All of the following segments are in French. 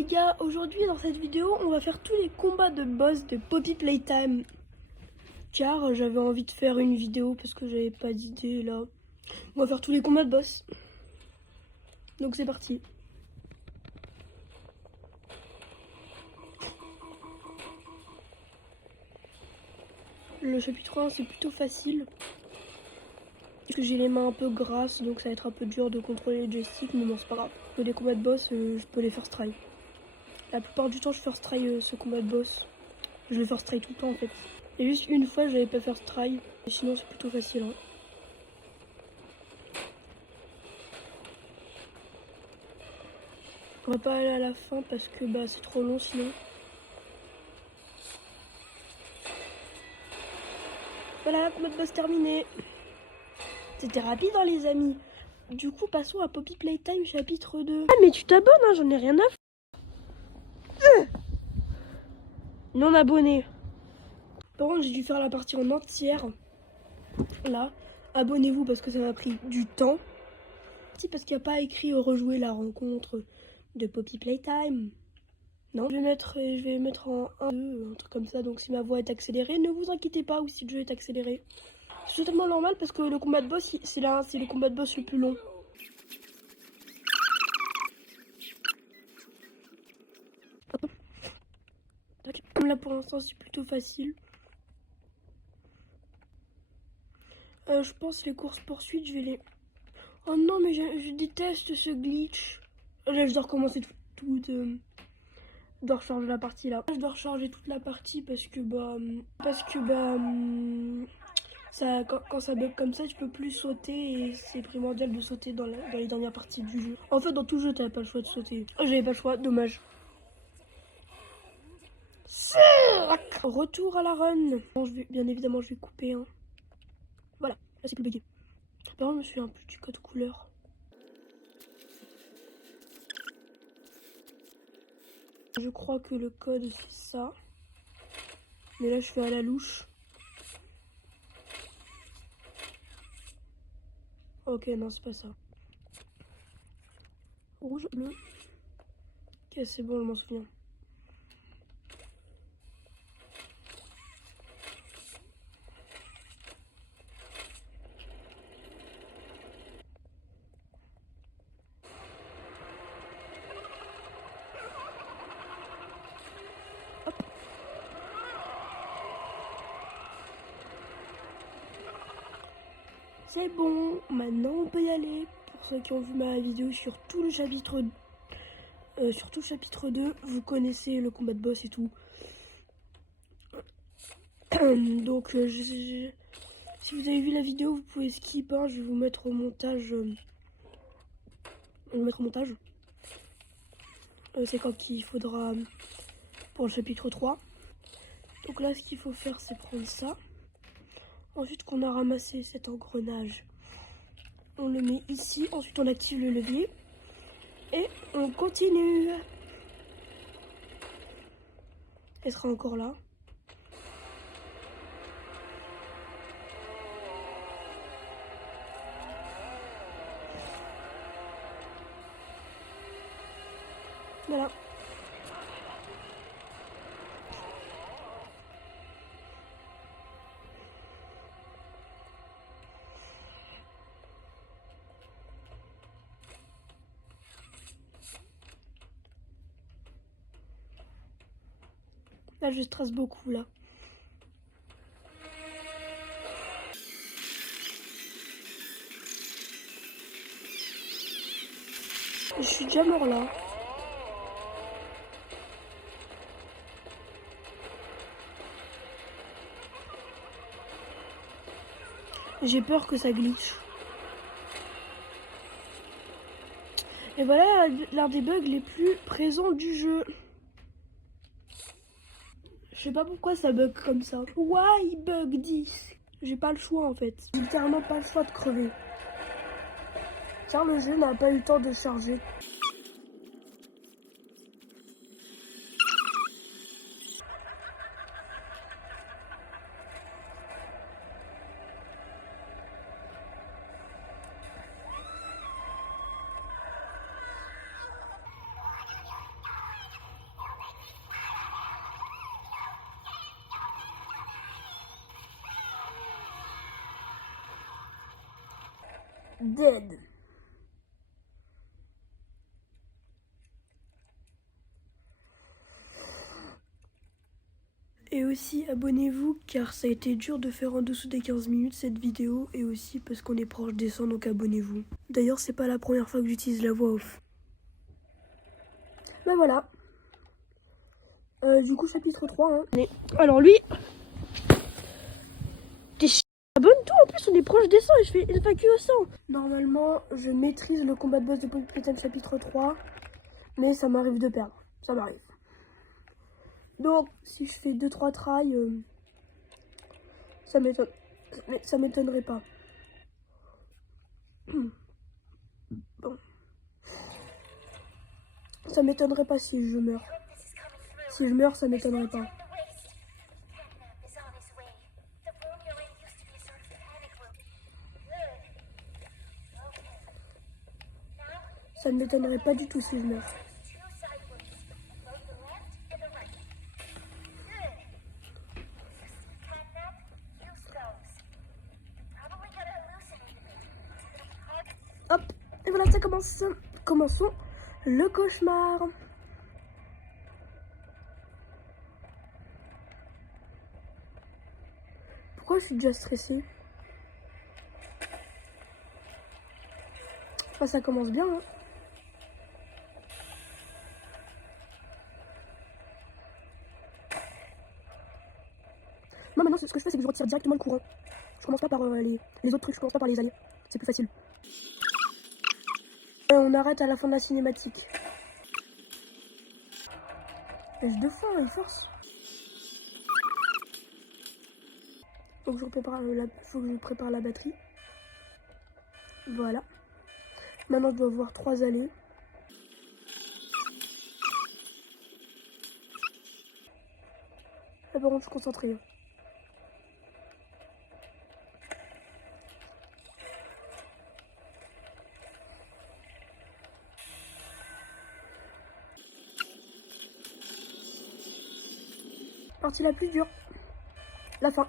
les gars, aujourd'hui dans cette vidéo on va faire tous les combats de boss de Poppy Playtime. Car j'avais envie de faire une vidéo parce que j'avais pas d'idée là. On va faire tous les combats de boss. Donc c'est parti. Le chapitre 1 c'est plutôt facile. Parce que j'ai les mains un peu grasses donc ça va être un peu dur de contrôler le joystick, mais bon c'est pas grave. Les combats de boss je peux les first try. La plupart du temps je first try ce combat de boss. Je le first try tout le temps en fait. Et juste une fois j'avais pas first try. Et sinon c'est plutôt facile hein. On va pas aller à la fin parce que bah c'est trop long sinon. Voilà, combat de boss terminé. C'était rapide hein les amis. Du coup passons à Poppy Playtime chapitre 2. Ah mais tu t'abonnes hein, j'en ai rien à non abonné. Par contre j'ai dû faire la partie en entière. Là, abonnez-vous parce que ça m'a pris du temps. Si parce qu'il n'y a pas écrit rejouer la rencontre de Poppy Playtime. Non, je vais mettre en 1, 2, un truc comme ça. Donc si ma voix est accélérée, ne vous inquiétez pas, ou si le jeu est accéléré. C'est totalement normal parce que le combat de boss, c'est le combat de boss le plus long. Comme là pour l'instant c'est plutôt facile. Je pense les courses poursuites, je vais les... Oh non mais je déteste ce glitch. Là je dois recommencer tout je dois recharger la partie là. Je dois recharger toute la partie parce que ça, quand ça bug comme ça, tu peux plus sauter et c'est primordial de sauter dans les dernières parties du jeu. En fait, dans tout jeu, t'avais pas le choix de sauter. Oh, j'avais pas le choix, dommage. Retour à la run. Bon, bien évidemment, je vais couper. Hein. Voilà, là c'est plus bugué. Par contre, je me souviens plus du code couleur. Je crois que le code c'est ça. Mais là, je fais à la louche. Ok, non, c'est pas ça. Rouge, bleu. Ok, c'est bon, je m'en souviens. C'est bon, maintenant on peut y aller. Pour ceux qui ont vu ma vidéo sur tout le chapitre 2, vous connaissez le combat de boss et tout. Donc si vous avez vu la vidéo, vous pouvez skip, hein, je vais vous mettre au montage. C'est quand il faudra pour le chapitre 3. Donc là ce qu'il faut faire c'est prendre ça. Ensuite qu'on a ramassé cet engrenage, on le met ici, ensuite on active le levier et on continue. Elle sera encore là. Voilà. Là je stresse beaucoup là. Je suis déjà mort là. J'ai peur que ça glitch. Et voilà l'un des bugs les plus présents du jeu. Je sais pas pourquoi ça bug comme ça. Why bug 10? J'ai pas le choix en fait. J'ai littéralement pas le choix de crever. Car le jeu n'a pas eu le temps de charger. Dead. Et aussi abonnez-vous car ça a été dur de faire en dessous des 15 minutes cette vidéo et aussi parce qu'on est proche des 100 donc abonnez-vous. D'ailleurs c'est pas la première fois que j'utilise la voix off. Ben voilà. Du coup chapitre 3 hein. Alors lui, t'es abonne-toi en plus on est proche des 100 et je fais il que au 100. Normalement je maîtrise le combat de boss de Pokémon chapitre 3 mais ça m'arrive de perdre, ça m'arrive. Donc si je fais 2-3 tries, ça m'étonnerait pas. Bon. Ça m'étonnerait pas si je meurs. Si je meurs, ça m'étonnerait pas. Ça ne m'étonnerait pas du tout si je meurs. Hop, et voilà, ça commence. Commençons le cauchemar. Pourquoi je suis déjà stressée? Enfin, ça commence bien, hein. Moi, maintenant, ce que je fais, c'est que je retire directement le courant. Je commence pas par les autres trucs, je commence pas par les alliés. C'est plus facile. On arrête à la fin de la cinématique. Laisse de fin, il force. Faut que je prépare la batterie. Voilà. Maintenant, je dois avoir 3 allées. Là, par contre, je suis concentrée. Partie la plus dure. La fin.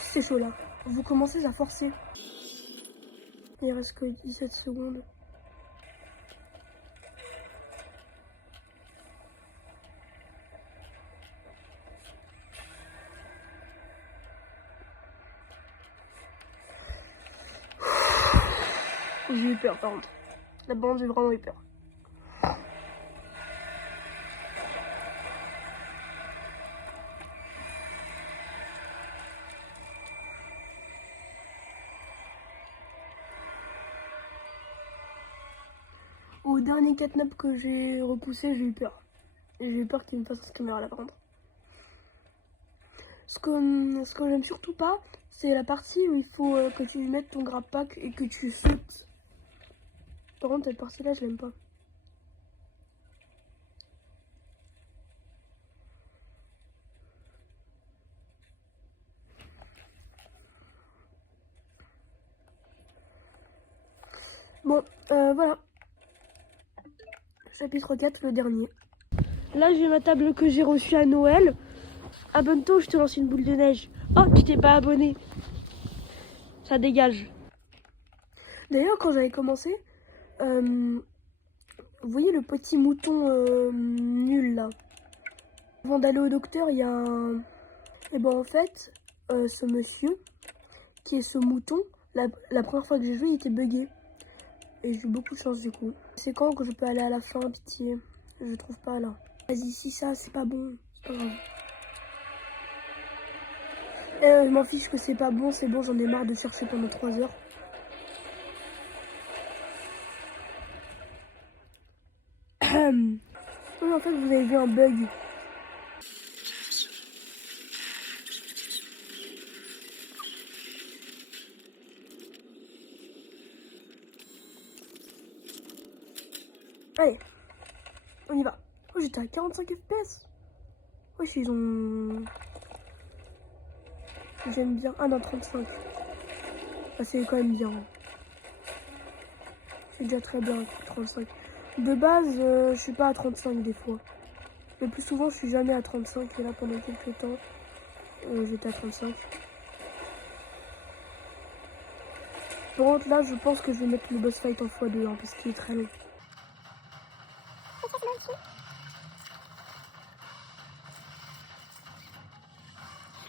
C'est chaud là. Vous commencez à forcer. Il reste que 17 secondes. J'ai eu peur par contre. La bande, j'ai vraiment eu peur. Au dernier catnap que j'ai repoussé, j'ai eu peur. J'ai eu peur qu'il me fasse un screamer à la bande. Ce que j'aime surtout pas, c'est la partie où il faut que tu mettes ton grab pack et que tu sautes. Par contre, cette partie-là, je l'aime pas. Bon, voilà. Chapitre 4, le dernier. Là, j'ai ma table que j'ai reçue à Noël. Abonne-toi, je te lance une boule de neige. Oh, tu t'es pas abonné. Ça dégage. D'ailleurs, quand j'avais commencé, vous voyez le petit mouton nul là. Avant d'aller au docteur, il y a un... Et ben en fait, ce monsieur, qui est ce mouton, la première fois que j'ai joué, il était bugué. Et j'ai eu beaucoup de chance du coup. C'est quand que je peux aller à la fin, pitié? Je trouve pas là. Vas-y, si ça, c'est pas bon, c'est pas grave. Je m'en fiche que c'est pas bon, c'est bon, j'en ai marre de chercher pendant 3 heures. Oui, en fait, vous avez vu un bug. Allez, on y va. Oh, j'étais à 45 FPS. Wesh, ils ont... J'aime bien. Ah non, 35. Ah, c'est quand même bien. C'est déjà très bien, 35. De base, je suis pas à 35 des fois. Le plus souvent, je suis jamais à 35. Et là, pendant quelques temps, j'étais à 35. Par contre, là, je pense que je vais mettre le boss fight en x2, hein, parce qu'il est très long.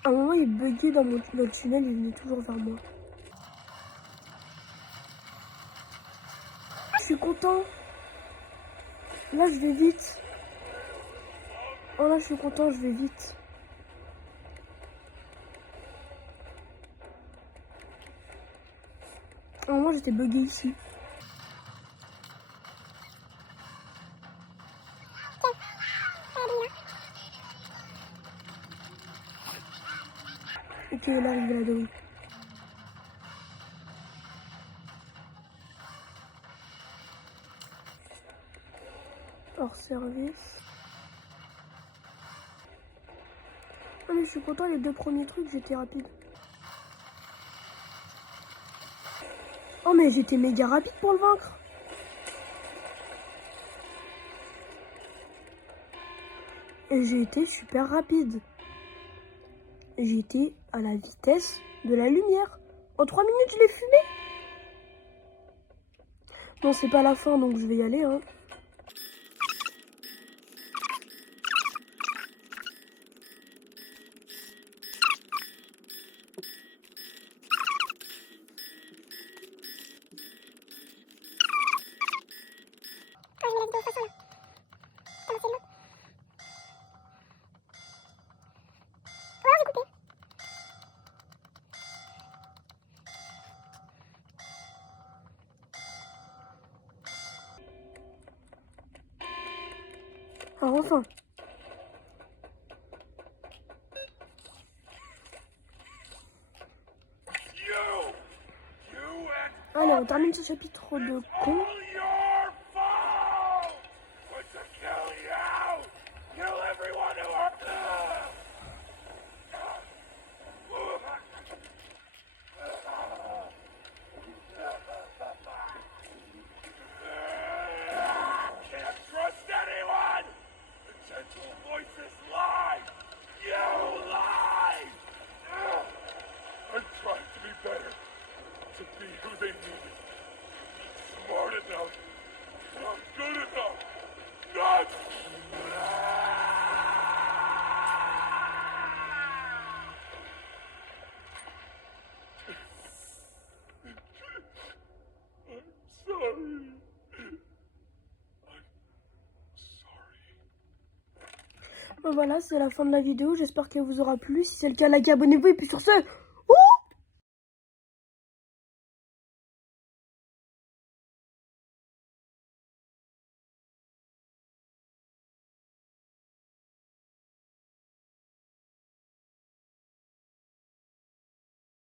À un moment, il buguait dans le tunnel, il venait toujours vers moi. Je suis content. Là, je vais vite. Oh là, je suis content, je vais vite. À un moment, j'étais bugué ici. Ok, là arrive la douille. Hors service. Ah mais je suis content, les 2 premiers trucs, j'étais rapide. Oh mais j'étais méga rapide pour le vaincre. Et j'ai été super rapide. J'ai été à la vitesse de la lumière. En 3 minutes, je l'ai fumé. Bon, c'est pas la fin, donc je vais y aller, hein. Alors enfin. Allez, on termine ce chapitre de con. Voilà, c'est la fin de la vidéo. J'espère qu'elle vous aura plu. Si c'est le cas, likez, abonnez-vous. Et puis sur ce...